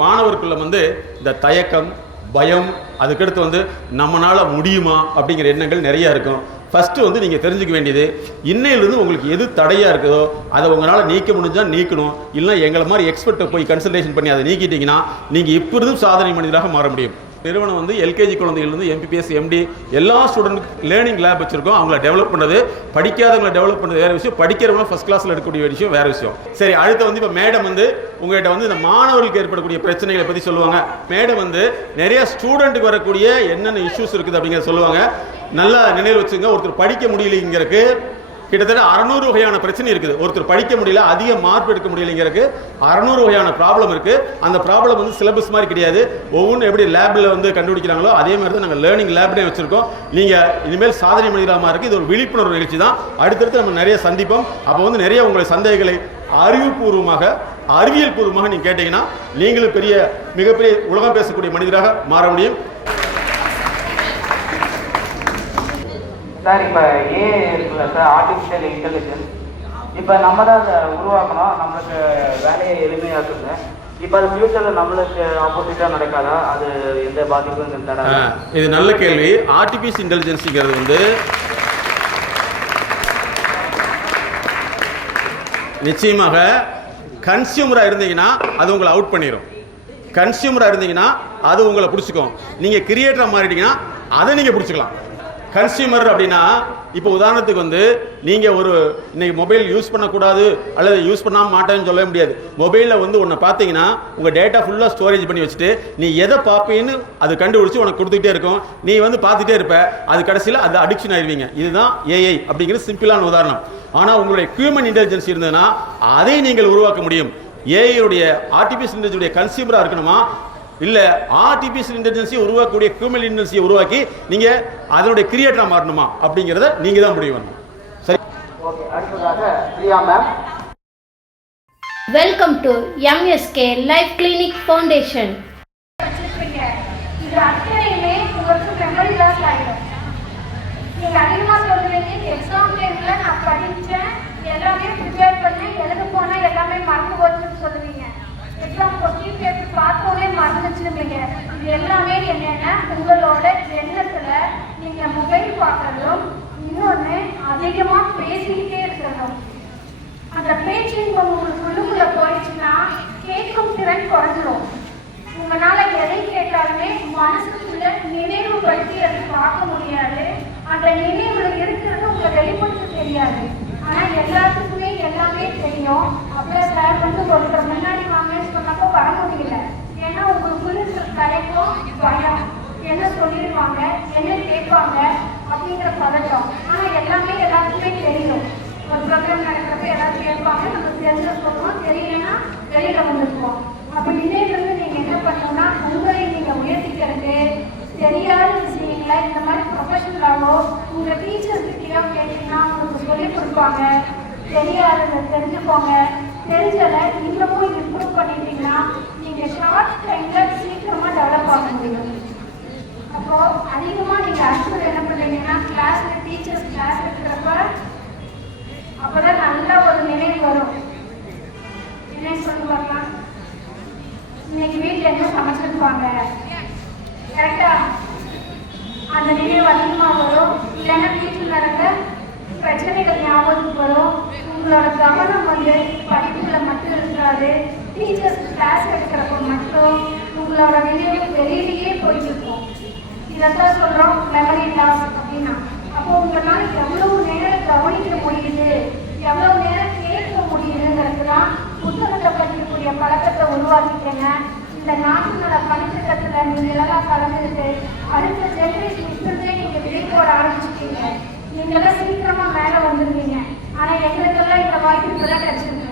மாணவர்களில் வந்து இந்த தயக்கம் பயம் அதுக்கடுத்து வந்து நம்மளால் முடியுமா அப்படிங்கிற எண்ணங்கள் நிறையா இருக்கும். ஃபஸ்ட்டு வந்து நீங்கள் தெரிஞ்சுக்க வேண்டியது இன்னையிலிருந்து உங்களுக்கு எது தடையாக இருக்குதோ அதை உங்களால் நீக்க முடிஞ்சால் நீக்கணும். இல்லைன்னா எங்களை மாதிரி எக்ஸ்பர்ட்டை போய் கன்சல்டேஷன் பண்ணி அதை நீக்கிட்டீங்கன்னா நீங்கள் இப்பொழுதும் சாதனை மனிதராக மாற முடியும். நிறுவனம் வந்து எல்கேஜி குழந்தைகள்லேருந்து எம்பிபிஎஸ் எம்டி எல்லா ஸ்டூடெண்ட்டுக்கு லேர்னிங் லேப் வச்சிருக்கோம். அவங்கள டெவலப் பண்ணது படிக்காதவங்களை டெவலப் பண்ணது வேறு விஷயம். படிக்கிறவங்க ஃபஸ்ட் கிளாஸில் எடுக்கக்கூடிய விஷயம் வேறு விஷயம். சரி அடுத்து வந்து இப்போ மேடம் வந்து உங்கள்கிட்ட வந்து இந்த மாணவர்களுக்கு ஏற்படக்கூடிய பிரச்சனைகளை பற்றி சொல்லுவாங்க. மேடம் வந்து நிறைய ஸ்டூடெண்ட்டுக்கு வரக்கூடிய என்னென்ன இஷ்யூஸ் இருக்குது அப்படிங்கிறத சொல்லுவாங்க. நல்லா நினைவு வச்சுங்க ஒருத்தர் படிக்க முடியலைங்கிறதுக்கு கிட்டத்தட்ட அறநூறு வகையான பிரச்சனை இருக்குது. ஒருத்தர் படிக்க முடியல அதிக மார்க் எடுக்க முடியலைங்கிறதுக்கு அறநூறு வகையான ப்ராப்ளம் இருக்கு. அந்த ப்ராப்ளம் வந்து சிலபஸ் மாதிரி கிடையாது. ஒவ்வொன்றும் எப்படி லேபில் வந்து கண்டுபிடிக்கிறாங்களோ அதே மாதிரி தான் நாங்கள் லேர்னிங் லேப்னே வச்சிருக்கோம். நீங்கள் இனிமேல் சாதனை மனிதராக இருக்கு. இது ஒரு விழிப்புணர்வு நிகழ்ச்சி தான். அடுத்தடுத்து நம்ம நிறைய சந்திப்போம். அப்போ வந்து நிறைய உங்களை சந்தேகங்களை அறிவுபூர்வமாக அறிவியல் பூர்வமாக நீங்கள் கேட்டீங்கன்னா நீங்களும் பெரிய மிகப்பெரிய உலகம் பேசக்கூடிய மனிதராக மாற முடியும். சார் இப்போ ஏ இருக்குல்ல சார் ஆர்டிஃபிஷியல் இன்டெலிஜென்ஸ் இப்போ நம்ம தான் அதை உருவாக்கணும். நம்மளுக்கு வேலையை எளிமையாக்குங்க இப்போ அது ஃபியூச்சரில் நம்மளுக்கு ஆப்போசிட்டாக நடக்காதா? அது எந்த பாதிப்பும் இது நல்ல கேள்வி. ஆர்டிபிஷியல் இன்டெலிஜென்ஸுங்கிறது வந்து நிச்சயமாக கன்சியூமராக இருந்தீங்கன்னா அது உங்களை அவுட் பண்ணிடும் கன்சியூமராக இருந்தீங்கன்னா அது உங்களை பிடிச்சிக்கும். நீங்கள் கிரியேட்டராக மாறிட்டீங்கன்னா அதை நீங்கள் பிடிச்சிக்கலாம். கன்சியூமர் அப்படின்னா இப்போ உதாரணத்துக்கு வந்து நீங்கள் ஒரு இன்னைக்கு மொபைல் யூஸ் பண்ணக்கூடாது அல்லது யூஸ் பண்ணாம மாட்டேன்னு சொல்ல முடியாது. மொபைலில் வந்து உன்னை பார்த்தீங்கன்னா உங்கள் டேட்டா ஃபுல்லாக ஸ்டோரேஜ் பண்ணி வச்சுட்டு நீ எதை பார்ப்பேன்னு அது கண்டுபிடிச்சி உனக்கு கொடுத்துக்கிட்டே இருக்கும். நீ வந்து பார்த்துட்டே இருப்ப அது கடைசியில் அது அடிக்ஷன் ஆயிடுவீங்க. இதுதான் ஏஐ அப்படிங்கிறது சிம்பிளான உதாரணம். ஆனால் உங்களுடைய ஹியூமன் இன்டெலிஜென்ஸ் இருந்ததுன்னா அதை நீங்கள் உருவாக்க முடியும். ஏஐயுடைய ஆர்டிஃபிஷியல் இன்டெலிஜென்ஸுடைய கன்சியூமராக இருக்கணுமா? இல்லை ஆர்டிபிஷியல் இன்டெலிஜென்ஸை உருவாக்கக்கூடிய ஹியூமன் இன்டெலிஜென்ஸை உருவாக்கி நீங்கள் அதனுடைய கிரியேட்டராக மாறணுமா அப்படிங்கிறத நீங்கள் தான் முடிவு பண்ணணும். சரி. ஓகே அடுத்ததாக பிரியா மேம் எக்ஸாம் டைம்ல நான் படிச்சேன் எல்லாமே ப்ரிப்பேர் பண்ணேன் எழுத போனேன் எல்லாமே மறந்து போச்சுன்னு சொல்லுவீங்க. எக்ஸாம் கொஸ்டின் பேப்பர் பார்த்தோன்னே மறந்துச்சுருப்பீங்க இது எல்லாமே என்னன்னா உங்களோட எண்ணத்துல நீங்க மொபைல் பார்க்கறதும் இன்னொன்று அதிகமா பேசிக்கிட்டே இருக்கிறதும் அந்த பேச்சின்பம் உங்களுக்கு உள்ளுக்குள்ள போயிடுச்சுன்னா கேட்கும் திறன் குறைஞ்சிரும். உங்களால எதை கேட்டாலுமே மனசுக்குள்ள நினைவுபடுத்தி அதை பார்க்க முடியாது. அந்த நினைவுல இருக்கிறது உங்களை வெளிப்படுத்த தெரியாது. ஆனா எல்லாத்துக்கும் எல்லாமே தெரியும் அப்புறம் சார் வந்து ஒருத்தர் முன்னாடி வாங்கன்னு சொன்னப்போ வர முடியல. ஏன்னா உங்களுக்கு இருக்கிற தலைக்கும் பயம். என்ன சொல்லிடுவாங்க என்ன கேட்பாங்க? அப்படிங்கிற பதட்டம். ஆனால் எல்லாமே எல்லாத்துக்குமே தெரியும். ஒரு ப்ரோக்ராம் நடக்கிறப்ப எல்லாரும் கேட்பாங்க. நம்ம தெரிஞ்ச சொல்லுவோம் தெரியலன்னா வெளியில வந்துருப்போம். அப்போ இன்னையிலிருந்து நீங்கள் என்ன பண்ணணும்னா உங்களை நீங்கள் உயர்த்திக்கிறது தெரியாத விஷயங்களை இந்த மாதிரி ப்ரொஃபஷனலாவோ உங்கள் டீச்சர்ஸ் கிட்டயோ கேட்டீங்கன்னா உங்களுக்கு சொல்லிக் கொடுப்பாங்க. தெரியாததை தெரிஞ்சுக்கோங்க. தெரிஞ்சதை இன்னமும் இம்ப்ரூவ் பண்ணிட்டீங்கன்னா நீங்க ஷார்ட் டைம்ல சீக்கிரமா டெவலப் ஆக முடியும். அப்போ அதிகமா நீங்க அடுத்தது என்ன பண்ணுறீங்கன்னா கிளாஸ்ல டீச்சர்ஸ் கிளாஸ் அப்போ அப்பதான் நல்ல ஒரு நினைவு வரும். என்ன சொல்லி வரலாம் இன்னைக்கு வீட்டுல என்ன சமைச்சிருப்பாங்க? கரெக்டா அந்த நினைவு அதிகமா வரும். இல்லைன்னா வீட்டில் நடந்த பிரச்சனைகள் ஞாபகத்துக்கு வரும். உங்களோட கவனம் வந்து படிப்புல மட்டும் இருக்காது. டீச்சர்ஸ் கிளாஸ் எடுக்கிறப்ப மட்டும் உங்களோட நினைவு வெளியிலேயே போயிட்டு இருக்கும் இதைத்தான் சொல்கிறோம் மெமரி லாஸ் அப்படின்னா. அப்போ உங்களால் எவ்வளவு நேரம் கவனிக்க முடியுது? எவ்வளவு நேரம் கேட்க முடியுதுங்கிறது தான் புத்தகத்தை படிக்கக்கூடிய பழக்கத்தை உருவாக்கிக்கங்க. இந்த நாட்டினோட நல நீங்கள் எல்லாம் கலந்துக்கிட்டு அடுத்த ஜெனரேஷன் இப்பவே நீங்கள் விழிப்போட ஆரம்பிச்சுட்டீங்க. நீங்க எல்லாம் சீக்கிரமா மேல வந்துருவீங்க ஆனா எங்களுக்கெல்லாம் இந்த வாய்ப்பு இப்பதான் கிடைச்சிருக்கு.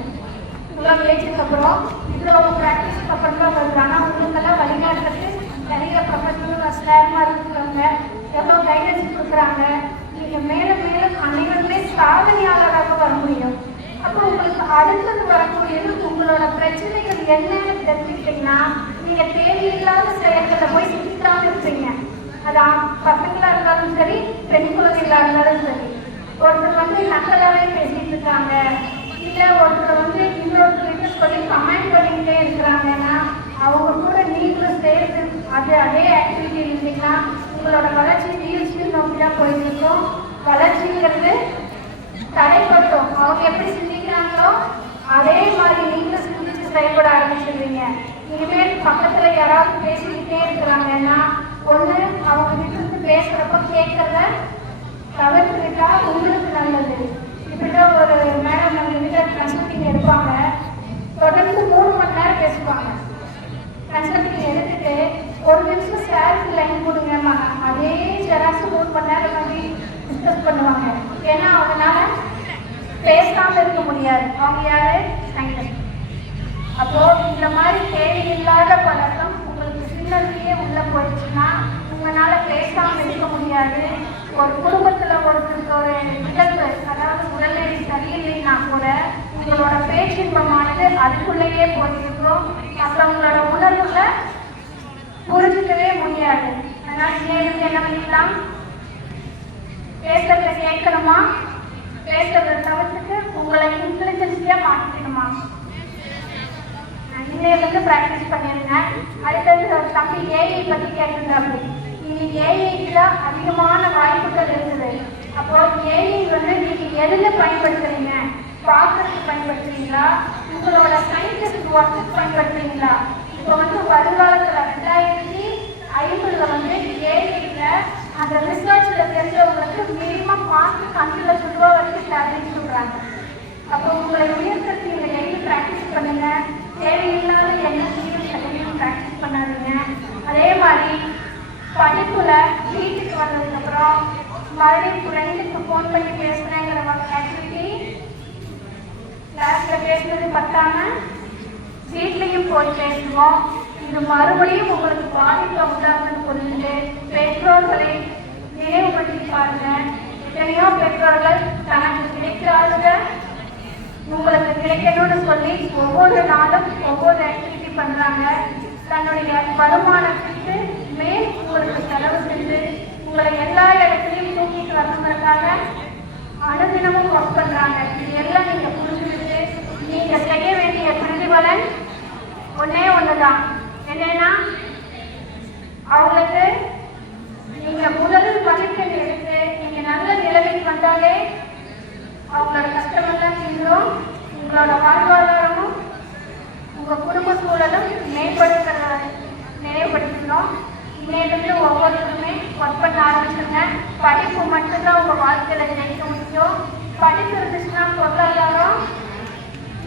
இவ்வளோ ஏஜுக்கு அப்புறம் இவ்வளோ ப்ராக்டிஸ்க்கு அப்புறம் தான் வருது ஆனால் உங்களுக்கெல்லாம் வழிகாட்டுறதுக்கு நிறைய ப்ரொஃபஷனல் ஸ்டாஃப்மாக இருக்கிறவங்க எவ்வளோ கைடன்ஸ் கொடுக்குறாங்க. நீங்கள் மேல மேலும் அனைவருமே சாதனையாளராக வர முடியும். அப்போ உங்களுக்கு அடுத்தது வரக்கூடியது உங்களோட பிரச்சனைகள் என்னன்னு தெரிஞ்சுக்கிட்டீங்கன்னா நீங்கள் தேவையில்லாத செயல்களை போய் சிக்காமல் இருப்பீங்க. அது பசங்களாக இருந்தாலும் சரி பெண் குழந்தைகளாக இருந்தாலும் சரி. ஒருத்தர் வந்து நக்கலாவே பேசிட்டு இருக்காங்க. இல்ல ஒருத்தர் வந்து இன்னொருத்தர் சொல்லி கமெண்ட் பண்ணிக்கிட்டே இருக்கிறாங்கன்னா அவங்க வந்து அதே ஆக்டிவிட்டி இருந்தீங்கன்னா உங்களோட வளர்ச்சி வீழ்ச்சி நோக்கி தான் போயிட்டு இருக்கோம். வளர்ச்சிங்கிறது தடைப்பட்டோம். அவங்க எப்படி சிந்திக்கிறாங்களோ அதே மாதிரி நீங்களும் சிந்திச்சு செயல்பட ஆரம்பிச்சிருவீங்க இனிமேல் பக்கத்துல யாராவது பேசிக்கிட்டே இருக்கிறாங்கன்னா அவங்க இருந்து பேசுறப்ப கேட்கறத தவிர்த்துக்கிட்டா உங்களுக்கு நல்லது. இப்படிதான் ஒரு மேடம் நம்ம கிட்ட கன்சல்டிங் எடுப்பாங்க. தொடர்ந்து மூணு மணி நேரம் பேசுவாங்க. கன்சல்டிங் எடுத்துட்டு ஒரு நிமிஷம் சாருக்கு லைன் கொடுங்கம்மா. அதே ஜெராக்ஸ் மூணு மணி நேரம் வந்து டிஸ்கஸ் பண்ணுவாங்க. ஏன்னா அவங்களால பேசாமல் இருக்க முடியாது. அவங்க யாரு? சயின்டிஸ்ட் அப்போ இந்த மாதிரி தேவையில்லாத பழக்கம் உங்களுக்கு சின்னதுலேயே உள்ள போயிடுச்சுன்னா உங்களால பேசாம இருக்க முடியாது. ஒரு குடும்பத்துல ஒருத்தருக்கு ஒரு நிகழ்வு அதாவது உடல்நிலை சரியில்லைன்னா கூட உங்களோட பேச்சின்பமானது அதுக்குள்ளேயே போயிருக்கும் அப்புறம் உங்களோட உணர்வுகளை புரிஞ்சுக்கவே முடியாது. அதனால இங்க என்ன பண்ணிக்கலாம்? பேசுறத கேட்கணுமா? பேசுறத தவிர்த்துட்டு உங்களை இன்டெலிஜென்சியா மாற்றிக்கணுமா இன்னையிலிருந்து ப்ராக்டிஸ் பண்ணிருங்க அடுத்தது தம்பி ஏஐ பத்தி கேட்டிருந்தாப்படி இன்னைக்கு ஏஐக்கு தான் அதிகமான வாய்ப்புகள் இருக்குது. அப்போ ஏஐ வந்து நீங்க எதில் பயன்படுத்துறீங்க? பார்க்கறதுக்கு பயன்படுத்துறீங்களா? உங்களோட சயின்டிஸ்ட் ஒர்க்கு பயன்படுத்துறீங்களா? இப்போ வந்து வருங்காலத்துல ரெண்டாயிரத்தி ஐம்பதுல வந்து ஏஐல அந்த ரிசர்ச்ல தெரிஞ்சவங்களுக்கு மினிமம் மார்க் அஞ்சு லட்சம் ரூபாய் வரைக்கும் சேலரி சொல்றாங்க அப்போ உங்களை உயர்த்தறதுக்கு இந்த எழுதி ப்ராக்டிஸ் பண்ணுங்க தேவையில்லாத எண்ணத்தையும் சட்டையும் ப்ராக்டிஸ் பண்ணாதீங்க அதே மாதிரி படிப்புல வீட்டுக்கு வந்ததுக்கப்புறம் மறுபடியும் ஃப்ரெண்டுக்கு ஃபோன் பண்ணி பேசுறேங்கிற ஆக்டிவிட்டி கிளாஸ்ல பேசுறது பத்தாம வீட்லயும் போய் பேசுவோம். இது மறுபடியும் உங்களுக்கு பாதிப்பை உண்டாக்குன்னு புரிஞ்சு பெற்றோர்களை நினைவுபடுத்தி பாருங்க. எத்தனையோ பெற்றோர்கள் தனக்கு கிடைக்காத உங்களுக்கு கிடைக்கணும்னு சொல்லி ஒவ்வொரு நாளும் ஒவ்வொரு ஆக்டிவிட்டி பண்றாங்க. தன்னுடைய வருமானத்திற்கு மேல் உங்களுக்கு செலவு செய்து உங்களை எல்லா இடத்துலையும் தூக்கிட்டு வரணுங்கிறதுக்காக அனுதினமும் ஒர்க் பண்றாங்க இது எல்லாம் நீங்க புரிஞ்சுக்கிட்டு நீங்க செய்ய வேண்டிய பிரதிபலன் ஒண்ணே ஒண்ணுதான் என்னன்னா அவங்களுக்கு நீங்க முதல் மதிப்பெண் எடுத்து நீங்க நல்ல நிலைமைக்கு வந்தாலே அவங்களோட கஷ்டமெல்லாம் தீரும் உங்களோட வாழ்வாதாரமும் உங்க குடும்ப சூழலும் மேம்படுத்துற நினைவுபடுத்தணும் இன்னையிலிருந்து ஒவ்வொருத்தருமே ஒர்க் பண்ண ஆரம்பிச்சுங்க படிப்பு மட்டும்தான் உங்க வாழ்க்கையில ஜெயிக்க முடியும் படிப்பு இருந்துச்சுன்னா பொருளாதாரம்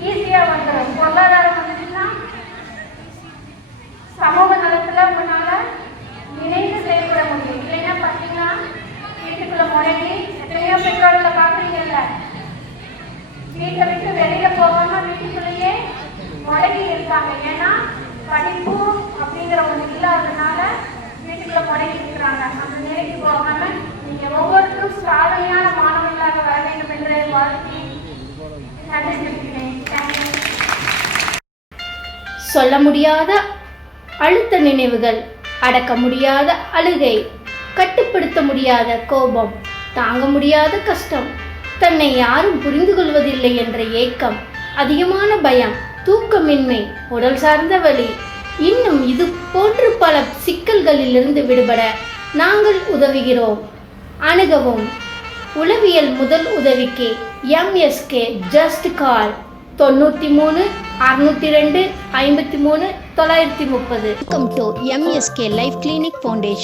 ஈஸியா வந்துடும் பொருளாதாரம் வந்துச்சுன்னா சமூக நலத்துல உங்களால இணைந்து செயல்பட முடியும் இல்லைன்னா பார்த்தீங்கன்னா வீட்டுக்குள்ள முடங்கி எத்தனையோ பெற்றோர்களை பார்க்குறீங்கல்ல வீட்டை விட்டு வெளியில போகாம வீட்டுக்குள்ளேயே முடங்கி இருக்காங்க. ஏன்னா படிப்பு அப்படிங்கிற ஒண்ணு இல்லாததுனால வீட்டுக்குள்ள முடங்கி இருக்கிறாங்க. அந்த நிலைக்கு போகாம நீங்க ஒவ்வொருத்தரும் சாதனையான மாணவர்களாக வர வேண்டும் என்று வாழ்த்தி சொல்ல முடியாத அழுத்த நினைவுகள் அடக்க முடியாத அழுகை கட்டுப்படுத்த முடியாத கோபம் தாங்க முடியாத கஷ்டம் தன்னை யாரும் புரிந்து கொள்வதில்லை என்ற ஏக்கம் அதிகமான பயம் தூக்கமின்மை உடல் சார்ந்த வலி. இன்னும் இது போன்று பல சிக்கல்களிலிருந்து விடுபட நாங்கள் உதவுகிறோம். அணுகவும். உளவியல் முதல் உதவிக்கு எம்எஸ்கே ஜஸ்ட் கால் தொண்ணூற்றி மூணு அறுநூத்தி ரெண்டு ஐம்பத்தி மூணு தொள்ளாயிரத்தி முப்பது. Welcome to MSK life clinic foundation